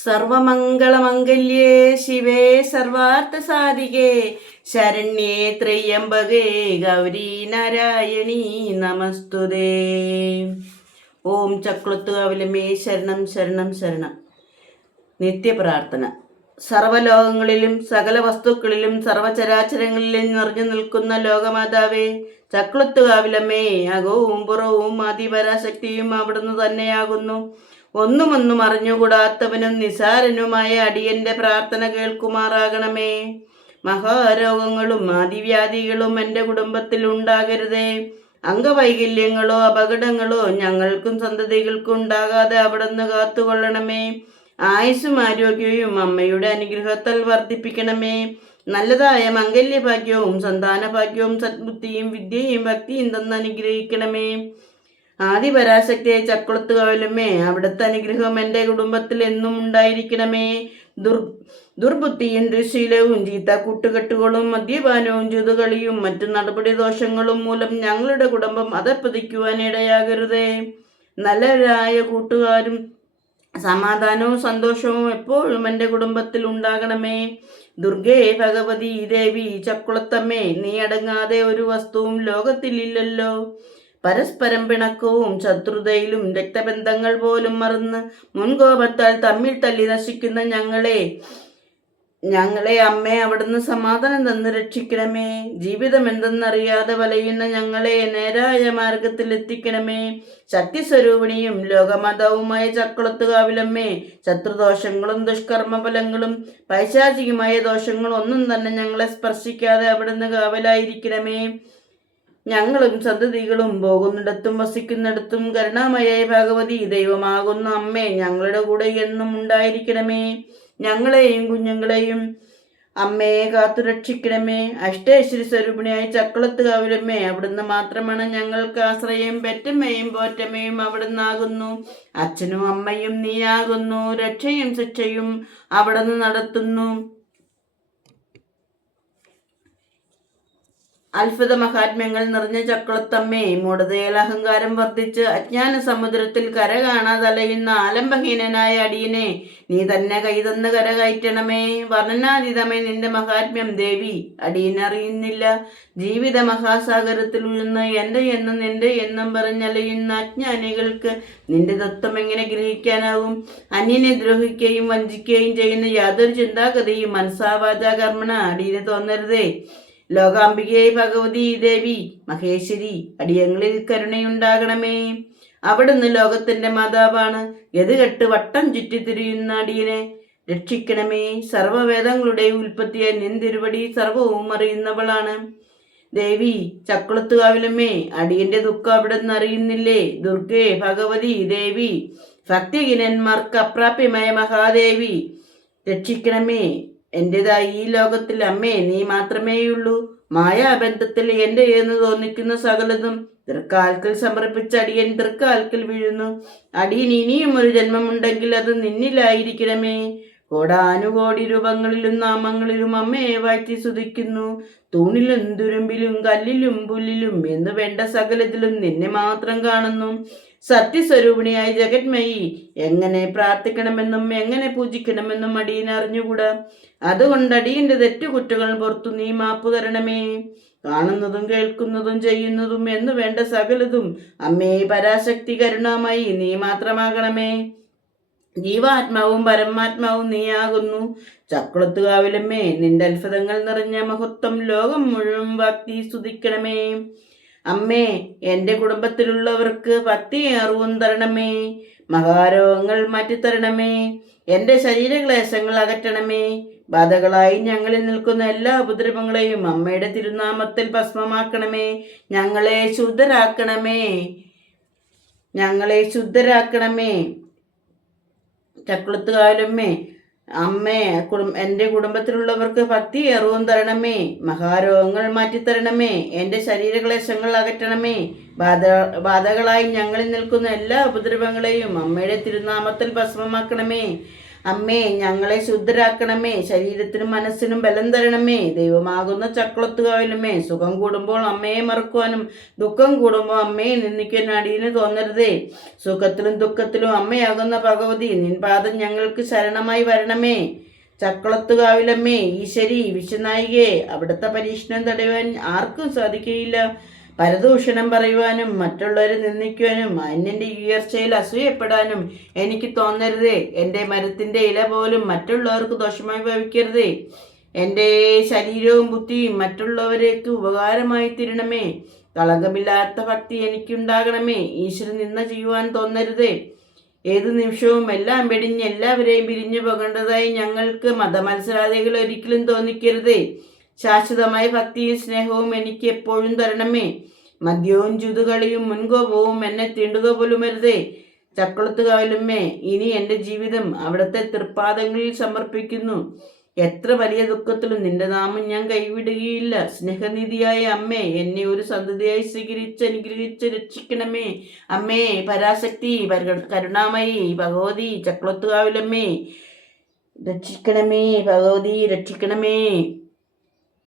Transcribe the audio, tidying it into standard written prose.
സർവമംഗളമംഗല്യേ ശിവേ സർവാർത്ഥസാധികേ ശരണ്യേ ത്രയംബകേ ഗൗരി നാരായണീ നമസ്തുതേ. ഓം ചക്രത്തുകാവിലമേ ശരണം ശരണം ശരണം. നിത്യപ്രാർത്ഥന. സർവലോകങ്ങളിലും സകല വസ്തുക്കളിലും സർവചരാചരങ്ങളിലും നിറഞ്ഞു നിൽക്കുന്ന ലോകമാതാവേ, ചക്രത്തുകാവിലമ്മേ, അകവും പുറവും ആദിപരാശക്തിയും അവിടുന്ന് തന്നെയാകുന്നു. ഒന്നും അറിഞ്ഞുകൂടാത്തവനും നിസാരനുമായ അടിയന്റെ പ്രാർത്ഥന കേൾക്കുമാറാകണമേ. മഹാരോഗങ്ങളും ആദിവ്യാധികളും എൻ്റെ കുടുംബത്തിൽ ഉണ്ടാകരുതേ. അംഗവൈകല്യങ്ങളോ അപകടങ്ങളോ ഞങ്ങൾക്കും സന്തതികൾക്കും ഉണ്ടാകാതെ അവിടുന്ന് കാത്തുകൊള്ളണമേ. ആയുസ്സും ആരോഗ്യവും അമ്മയുടെ അനുഗ്രഹത്താൽ വർദ്ധിപ്പിക്കണമേ. നല്ലതായ മംഗല്യഭാഗ്യവും സന്താനഭാഗ്യവും സദ്ബുദ്ധിയും വിദ്യയും ഭക്തിയും തന്ന് അനുഗ്രഹിക്കണമേ. ആദിപരാശക്തിയായ ചക്കുളത്തുകാവിലമ്മേ, അവിടുത്തെ അനുഗ്രഹം എൻ്റെ കുടുംബത്തിൽ എന്നും ഉണ്ടായിരിക്കണമേ. ദുർബുദ്ധിയും ദുശീലവും ചീത്ത കൂട്ടുകെട്ടുകളും മദ്യപാനവും ചുതുകളിയും മറ്റു നടപടി ദോഷങ്ങളും മൂലം ഞങ്ങളുടെ കുടുംബം അധപ്പതിക്കുവാൻ ഇടയാകരുതേ. നല്ലവരായ കൂട്ടുകാരും സമാധാനവും സന്തോഷവും എപ്പോഴും എൻ്റെ കുടുംബത്തിൽ ഉണ്ടാകണമേ. ദുർഗേ ഭഗവതി ദേവി ചക്കുളത്തമ്മേ, നീ അടങ്ങാതെ ഒരു വസ്തുവും ലോകത്തിലില്ലല്ലോ. പരസ്പരം പിണക്കവും ശത്രുതയിലും രക്തബന്ധങ്ങൾ പോലും മറന്ന് മുൻകോപത്താൽ തമ്മിൽ തല്ലി നശിക്കുന്ന ഞങ്ങളെ അമ്മേ, അവിടുന്ന് സമാധാനം തന്ന് രക്ഷിക്കണമേ. ജീവിതം എന്തെന്നറിയാതെ വലയുന്ന ഞങ്ങളെ നേരായ മാർഗത്തിൽ എത്തിക്കണമേ. ശക്തിസ്വരൂപിണിയും ലോകമാതാവുമായ ചക്കുളത്തുകാവിലമ്മേ, ശത്രുദോഷങ്ങളും ദുഷ്കർമ്മഫലങ്ങളും പൈശാചികമായ ദോഷങ്ങളും ഒന്നും തന്നെ ഞങ്ങളെ സ്പർശിക്കാതെ അവിടുന്ന് കാവലായിരിക്കണമേ. ഞങ്ങളും സന്തതികളും പോകുന്നിടത്തും വസിക്കുന്നിടത്തും കരുണാമയായ ഭഗവതി ദൈവമാകുന്ന അമ്മേ, ഞങ്ങളുടെ കൂടെ എന്നും ഉണ്ടായിരിക്കണമേ. ഞങ്ങളെയും കുഞ്ഞുങ്ങളെയും അമ്മയെ കാത്തുരക്ഷിക്കണമേ. അഷ്ടൈശ്വരി സ്വരൂപിണിയായ ചക്കുളത്തുകാവിലമ്മേ, അവിടുന്ന് മാത്രമാണ് ഞങ്ങൾക്ക് ആശ്രയം. പെറ്റമ്മയും പോറ്റമ്മയും അവിടുന്നാകുന്നു. അച്ഛനും അമ്മയും നീയാകുന്നു. രക്ഷയും ശിക്ഷയും അവിടുന്ന് നടത്തുന്നു. അത്ഭുത മഹാത്മ്യങ്ങൾ നിറഞ്ഞ ചക്കുളത്തമ്മേ, മൂഢതയിൽ അഹങ്കാരം വർദ്ധിച്ച് അജ്ഞാന സമുദ്രത്തിൽ കര കാണാതലയുന്ന ആലംബഹീനനായ അടിയനെ നീ തന്നെ കൈതന്ന് കരകയറ്റണമേ. വർണ്ണനാതീതമേ നിന്റെ മഹാത്മ്യം ദേവി അടിയനറിയുന്നില്ല. ജീവിത മഹാസാഗരത്തിൽ ഉഴുന്ന് എൻ്റെ എന്നും നിന്റെ എന്നും പറഞ്ഞലയുന്ന അജ്ഞാനികൾക്ക് നിന്റെ തത്വം എങ്ങനെ ഗ്രഹിക്കാനാവും? അന്യനെ ദ്രോഹിക്കുകയും വഞ്ചിക്കുകയും ചെയ്യുന്ന യാതൊരു ചിന്താഗതിയും മനസാവാചാ കർമ്മണ അടിയന് തോന്നരുതേ. ലോകാംബികയെ ഭഗവതി ദേവി മഹേശ്വരി, അടിയങ്ങളിൽ കരുണയുണ്ടാകണമേ. അവിടുന്ന് ലോകത്തിന്റെ മാതാവാണ്. ഗതികെട്ട് വട്ടം ചുറ്റിത്തിരിയുന്ന അടിയനെ രക്ഷിക്കണമേ. സർവവേദങ്ങളുടെ ഉൽപ്പത്തിയായ നിന്തിരുവടി സർവവും അറിയുന്നവളാണ് ദേവി ചക്കുളത്തുകാവിലമ്മേ. അടിയന്റെ ദുഃഖം അവിടുന്ന് അറിയുന്നില്ലേ? ദുർഗേ ഭഗവതി ദേവി, ഭക്തിഹീനന്മാർക്ക് അപ്രാപ്യമായ മഹാദേവി രക്ഷിക്കണമേ. എൻ്റെതായി ഈ ലോകത്തിൽ അമ്മേ നീ മാത്രമേയുള്ളൂ. മായാബന്ധത്തിൽ എൻ്റെ എന്ന് തോന്നിക്കുന്ന സകലതും തൃക്കാൽക്കൽ സമർപ്പിച്ച അടിയൻ തൃക്കാൽക്കൽ വീഴുന്നു. അടിയൻ ഇനിയും ഒരു ജന്മമുണ്ടെങ്കിൽ അത് നിന്നിലായിരിക്കണമേ. കോടാനുകോടി രൂപങ്ങളിലും നാമങ്ങളിലും അമ്മയെ വാഴ്ത്തി സ്തുതിക്കുന്നു. തൂണിലും തുരുമ്പിലും കല്ലിലും പുല്ലിലും എന്ന് വേണ്ട സകലത്തിലും നിന്നെ മാത്രം കാണുന്നു. സത്യസ്വരൂപിണിയായി ജഗന്മയി, എങ്ങനെ പ്രാർത്ഥിക്കണമെന്നും എങ്ങനെ പൂജിക്കണമെന്നും അടിയൻ അറിഞ്ഞുകൂടാ. അതുകൊണ്ട് അടിയന്റെ തെറ്റുകുറ്റങ്ങൾ പുറത്തു നീ മാപ്പു തരണമേ. കാണുന്നതും കേൾക്കുന്നതും ചെയ്യുന്നതും എന്ന് വേണ്ട സകലതും അമ്മേ പരാശക്തി കരുണാമായി നീ മാത്രമാകണമേ. ജീവാത്മാവും പരമാത്മാവും നീയാകുന്നു. ചക്കുളത്തുകാവിലമ്മേ, നിന്റെ അത്ഭുതങ്ങൾ നിറഞ്ഞ മഹത്വം ലോകം മുഴുവൻ ഭക്തി സ്തുതിക്കണമേ. അമ്മേ, എൻ്റെ കുടുംബത്തിലുള്ളവർക്ക് ഭക്തിയെ അറിവും തരണമേ. മഹാരോഗങ്ങൾ മാറ്റിത്തരണമേ. എൻ്റെ ശരീരക്ലേശങ്ങൾ അകറ്റണമേ. ബാധകളായി ഞങ്ങളിൽ നിൽക്കുന്ന എല്ലാ ഉപദ്രവങ്ങളെയും അമ്മയുടെ തിരുനാമത്തിൽ ഭസ്മമാക്കണമേ. ഞങ്ങളെ ശുദ്ധരാക്കണമേ. ചക്കുളത്തുകാവിലമ്മേ, അമ്മേ, എൻ്റെ കുടുംബത്തിലുള്ളവർക്ക് ഭക്തി അറിവും തരണമേ. മഹാരോഗങ്ങൾ മാറ്റിത്തരണമേ. എൻ്റെ ശരീരക്ലേശങ്ങൾ അകറ്റണമേ. ബാധകളായി ഞങ്ങളിൽ നിൽക്കുന്ന എല്ലാ ഉപദ്രവങ്ങളെയും അമ്മയുടെ തിരുനാമത്തിൽ ഭസ്മമാക്കണമേ. അമ്മേ ഞങ്ങളെ ശുദ്ധരാക്കണമേ, ശരീരത്തിനും മനസ്സിനും ബലം തരണമേ. ദൈവമാകുന്ന ചക്കുളത്തുകാവിലുമേ, സുഖം കൂടുമ്പോൾ അമ്മയെ മറക്കുവാനും ദുഃഖം കൂടുമ്പോൾ അമ്മയെ നിന്ദിക്കാൻ അടിയന് തോന്നരുതേ. സുഖത്തിലും ദുഃഖത്തിലും അമ്മയാകുന്ന ഭഗവതി, നിൻ പാദം ഞങ്ങൾക്ക് ശരണമായി വരണമേ. ചക്കുളത്തുകാവിലമ്മേ, ഈശ്വരി വിശ്വനായികേ, അവിടുത്തെ പരീക്ഷണം തടയുവാൻ ആർക്കും സാധിക്കുകയില്ല. പരദൂഷണം പറയുവാനും മറ്റുള്ളവരെ നിന്ദിക്കുവാനും അന്യൻ്റെ ഉയർച്ചയിൽ അസൂയപ്പെടാനും എനിക്ക് തോന്നരുതേ. എൻ്റെ മരത്തിൻ്റെ ഇല പോലും മറ്റുള്ളവർക്ക് ദോഷമായി ഭവിക്കരുതേ. എൻ്റെ ശരീരവും ബുദ്ധിയും മറ്റുള്ളവരേക്ക് ഉപകാരമായി തീരണമേ. കളങ്കമില്ലാത്ത ഭക്തി എനിക്കുണ്ടാകണമേ. ഈശ്വരൻ നിന്ന ചെയ്യുവാൻ തോന്നരുതേ. ഏതു നിമിഷവും എല്ലാം വെടിഞ്ഞ് എല്ലാവരെയും പിരിഞ്ഞു പോകേണ്ടതായി ഞങ്ങൾക്ക് മതമത്സരാദികൾ ഒരിക്കലും തോന്നിക്കരുതേ. ശാശ്വതമായ ഭക്തിയും സ്നേഹവും എനിക്ക് എപ്പോഴും തരണമേ. മദ്യവും ചുതുകളിയും മുൻകോപവും എന്നെ തീണ്ടുക പോലും അരുതേ. ചക്കുളത്തുകാവിലമ്മേ, ഇനി എൻ്റെ ജീവിതം അവിടുത്തെ തൃപ്പാദങ്ങളിൽ സമർപ്പിക്കുന്നു. എത്ര വലിയ ദുഃഖത്തിലും നിന്റെ നാമം ഞാൻ കൈവിടുകയില്ല. സ്നേഹനിധിയായ അമ്മേ, എന്നെ ഒരു സന്തതിയായി സ്വീകരിച്ച് അനുഗ്രഹിച്ച് രക്ഷിക്കണമേ. അമ്മേ പരാശക്തി, കരുണാമയി ഭഗവതി, ചക്കുളത്തുകാവിലമ്മേ രക്ഷിക്കണമേ. ഭഗവതി രക്ഷിക്കണമേ.